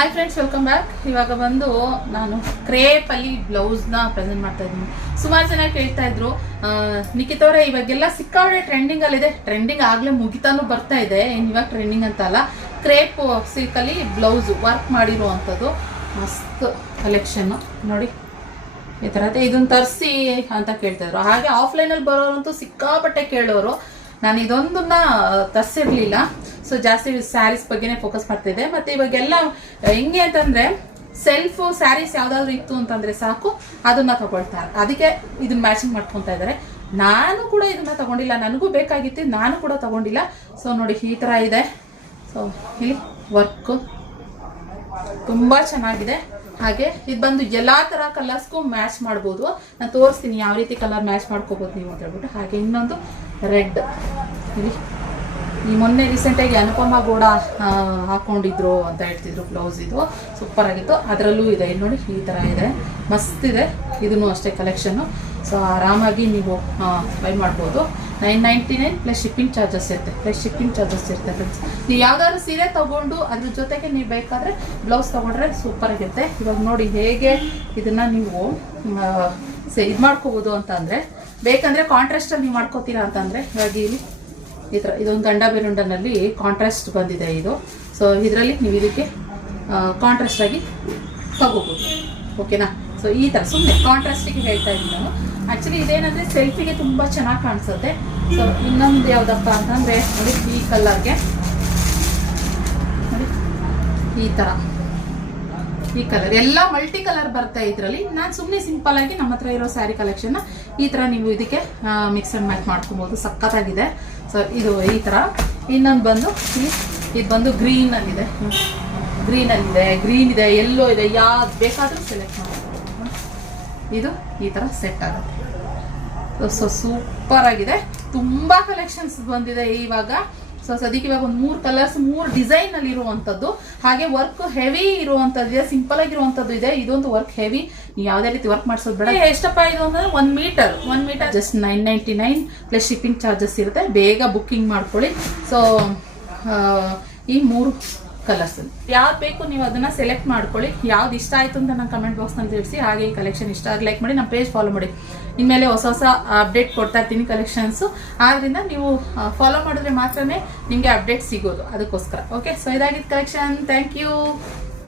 Hi friends, welcome back. ಇವಾಗ ಬಂದು ನಾನು ಕ್ರೇಪಲ್ಲಿ ಬ್ಲೌಸ್ನ ಪ್ರೆಸೆಂಟ್ ಮಾಡ್ತಾ ಇದ್ದೀನಿ. ಸುಮಾರು ಜನ ಕೇಳ್ತಾ ಇದ್ರು, ನಿಖಿತ್ ಅವರೇ ಇವಾಗೆಲ್ಲ ಸಿಕ್ಕಾಪಟ್ಟೆ ಟ್ರೆಂಡಿಂಗಲ್ಲಿದೆ, ಟ್ರೆಂಡಿಂಗ್ ಆಗಲೇ ಮುಗಿತಾನು ಬರ್ತಾ ಇದೆ, ಇವಾಗ ಟ್ರೆಂಡಿಂಗ್ ಅಂತ ಅಲ್ಲ, ಕ್ರೇಪ್ ಸಿಲ್ಕಲ್ಲಿ ಬ್ಲೌಸು ವರ್ಕ್ ಮಾಡಿರುವಂಥದ್ದು ಮಸ್ತ್ ಕಲೆಕ್ಷನ್ನು ನೋಡಿ. ಈ ಥರ ಇದನ್ನು ತರಿಸಿ ಅಂತ ಕೇಳ್ತಾಯಿದ್ರು. ಹಾಗೆ ಆಫ್ಲೈನಲ್ಲಿ ಬರೋರಂತೂ ಸಿಕ್ಕಾಪಟ್ಟೆ ಕೇಳೋರು. ನಾನು ಇದೊಂದನ್ನ ತರಿಸಿರ್ಲಿಲ್ಲ, ಸೊ ಜಾಸ್ತಿ ಸ್ಯಾರೀಸ್ ಬಗ್ಗೆನೇ ಫೋಕಸ್ ಮಾಡ್ತಿದ್ದೆ. ಮತ್ತು ಇವಾಗೆಲ್ಲ ಹೆಂಗೆ ಅಂತಂದರೆ ಸೆಲ್ಫ್ ಸ್ಯಾರೀಸ್ ಯಾವುದಾದ್ರೂ ಇತ್ತು ಅಂತಂದರೆ ಸಾಕು, ಅದನ್ನು ತಗೊಳ್ತಾರೆ. ಅದಕ್ಕೆ ಇದನ್ನ ಮ್ಯಾಚಿಂಗ್ ಮಾಡ್ಕೊತಾ ಇದ್ದಾರೆ. ನಾನು ಕೂಡ ಇದನ್ನು ತಗೊಂಡಿಲ್ಲ, ನನಗೂ ಬೇಕಾಗಿತ್ತು, ನಾನು ಕೂಡ ತಗೊಂಡಿಲ್ಲ. ಸೊ ನೋಡಿ ಈ ಥರ ಇದೆ. ಸೊ ಇಲ್ಲಿ ವರ್ಕು ತುಂಬ ಚೆನ್ನಾಗಿದೆ. ಹಾಗೆ ಇದು ಬಂದು ಎಲ್ಲ ಥರ ಕಲರ್ಸ್ಗೂ ಮ್ಯಾಚ್ ಮಾಡ್ಬೋದು. ನಾನು ತೋರಿಸ್ತೀನಿ ಯಾವ ರೀತಿ ಕಲರ್ ಮ್ಯಾಚ್ ಮಾಡ್ಕೋಬೋದು ನೀವು ಅಂತ ಹೇಳ್ಬಿಟ್ಟು. ಹಾಗೆ ಇನ್ನೊಂದು ರೆಡ್, ಇಲ್ಲಿ ಈ ಮೊನ್ನೆ ರೀಸೆಂಟಾಗಿ ಅನುಪಮ ಗೌಡ ಹಾಕೊಂಡಿದ್ರು ಅಂತ ಹೇಳ್ತಿದ್ರು. ಬ್ಲೌಸ್ ಇದು ಸೂಪರ್ ಆಗಿತ್ತು, ಅದರಲ್ಲೂ ಇದೆ. ಇಲ್ಲಿ ನೋಡಿ ಈ ಥರ ಇದೆ, ಮಸ್ತ್ ಇದೆ. ಇದನ್ನು ಅಷ್ಟೇ ಕಲೆಕ್ಷನ್ನು. ಸೊ ಆರಾಮಾಗಿ ನೀವು ಬೈ ಮಾಡ್ಬೋದು. 999 ಪ್ಲಸ್ ಶಿಪ್ಪಿಂಗ್ ಚಾರ್ಜಸ್ ಇರುತ್ತೆ, ಫ್ರೆಂಡ್ಸ್. ನೀವು ಯಾವ್ದಾದ್ರು ಸೀರೆ ತೊಗೊಂಡು ಅದ್ರ ಜೊತೆಗೆ ನೀವು ಬೇಕಾದರೆ ಬ್ಲೌಸ್ ತೊಗೊಂಡ್ರೆ ಸೂಪರ್ ಆಗಿರುತ್ತೆ. ಇವಾಗ ನೋಡಿ ಹೇಗೆ ಇದನ್ನು ನೀವು ಇದು ಮಾಡ್ಕೋಬೋದು ಅಂತ ಅಂದರೆ, ಬೇಕಂದರೆ ಕಾಂಟ್ರಾಸ್ಟಲ್ಲಿ ನೀವು ಮಾಡ್ಕೋತೀರಾ ಅಂತಂದರೆ, ಇವಾಗ ಇಲ್ಲಿ ಈ ಥರ ಇದೊಂದು ಗಂಡ ಬೆರುಂಡನಲ್ಲಿ ಕಾಂಟ್ರಾಸ್ಟ್ ಬಂದಿದೆ ಇದು. ಸೊ ಇದರಲ್ಲಿ ನೀವು ಇದಕ್ಕೆ ಕಾಂಟ್ರಾಸ್ಟ್ ಆಗಿ ತಗೋಬೋದು, ಓಕೆನಾ. ಸೊ ಈ ಥರ ಸುಮ್ಮನೆ ಕಾಂಟ್ರಾಸ್ಟಿಗೆ ಹೇಳ್ತಾ ಇದ್ದೀನಿ ನಾನು. ಆ್ಯಕ್ಚುಲಿ ಇದೇನಂದರೆ ಸೆಲ್ಫಿಗೆ ತುಂಬ ಚೆನ್ನಾಗಿ ಕಾಣಿಸುತ್ತೆ. ಸೊ ಇನ್ನೊಂದು ಯಾವುದಪ್ಪ ಅಂತಂದರೆ ನೋಡಿ, ಈ ಕಲರ್ಗೆ ನೋಡಿ ಈ ಥರ, ಈ ಕಲರ್ ಎಲ್ಲ ಮಲ್ಟಿ ಕಲರ್ ಬರುತ್ತೆ ಇದರಲ್ಲಿ. ನಾನು ಸುಮ್ಮನೆ ಸಿಂಪಲ್ ಆಗಿ ನಮ್ಮ ಹತ್ರ ಇರೋ ಸ್ಯಾರಿ ಕಲೆಕ್ಷನ್ನ ಈ ಥರ ನೀವು ಇದಕ್ಕೆ ಮಿಕ್ಸ್ ಆ್ಯಂಡ್ ಮ್ಯಾಚ್ ಮಾಡ್ಕೊಬೋದು, ಸಖತ್ತಾಗಿದೆ. ಸೊ ಇದು ಈ ಥರ. ಇನ್ನೊಂದು ಬಂದು ಇದು ಬಂದು ಗ್ರೀನಲ್ಲಿದೆ, ಗ್ರೀನ್ ಇದೆ, ಎಲ್ಲೋ ಇದೆ, ಯಾವ್ದು ಬೇಕಾದರೂ ಸೆಲೆಕ್ಟ್ ಮಾಡ್ಬೋದು. ಇದು ಈ ಥರ ಸೆಟ್ ಆಗುತ್ತೆ. ಸೊ ಸೂಪರ್ ಆಗಿದೆ, ತುಂಬ ಕಲೆಕ್ಷನ್ಸ್ ಬಂದಿದೆ ಇವಾಗ. ಸೊ ಸದ್ಯಕ್ಕೆ ಇವಾಗ ಒಂದು 3 ಕಲರ್ಸ್ 3 ಡಿಸೈನ್ ಅಲ್ಲಿ ಇರುವಂಥದ್ದು. ಹಾಗೆ ವರ್ಕ್ ಹೆವಿ ಇರುವಂಥದ್ದು ಇದೆ, ಸಿಂಪಲ್ ಆಗಿರುವಂಥದ್ದು ಇದೆ. ಇದೊಂದು ವರ್ಕ್ ಹೆವಿ, ನೀವು ಯಾವುದೇ ರೀತಿ ವರ್ಕ್ ಮಾಡಿಸೋದು ಬೇಡ. ಎಷ್ಟಪ್ಪ ಇದು ಅಂದ್ರೆ 1 meter just 999 plus shipping charges ಇರುತ್ತೆ. ಬೇಗ ಬುಕ್ಕಿಂಗ್ ಮಾಡ್ಕೊಳ್ಳಿ. ಸೊ ಈ 3 ಕಲರ್ಸ್ ಯಾವ್ದು ಬೇಕು ನೀವು ಅದನ್ನ ಸೆಲೆಕ್ಟ್ ಮಾಡ್ಕೊಳ್ಳಿ. ಯಾವ್ದು ಇಷ್ಟ ಆಯ್ತು ಅಂತ ನಾನು ಕಮೆಂಟ್ ಬಾಕ್ಸ್ನಲ್ಲಿ ತಿಳಿಸಿ. ಹಾಗೆ ಈ ಕಲೆಕ್ಷನ್ ಇಷ್ಟ ಆಗಿ ಲೈಕ್ ಮಾಡಿ, ನಮ್ಮ ಪೇಜ್ ಫಾಲೋ ಮಾಡಿ. ಇನ್ಮೇಲೆ ಹೊಸ ಅಪ್ಡೇಟ್ ಕೊಡ್ತಾ ಇರ್ತೀನಿ ಕಲೆಕ್ಷನ್ಸು. ಆದ್ರಿಂದ ನೀವು ಫಾಲೋ ಮಾಡಿದ್ರೆ ಮಾತ್ರನೇ ನಿಮಗೆ ಅಪ್ಡೇಟ್ ಸಿಗೋದು, ಅದಕ್ಕೋಸ್ಕರ. ಓಕೆ, ಸೊ ಇದಾಗಿತ್ತು ಕಲೆಕ್ಷನ್. Thank you.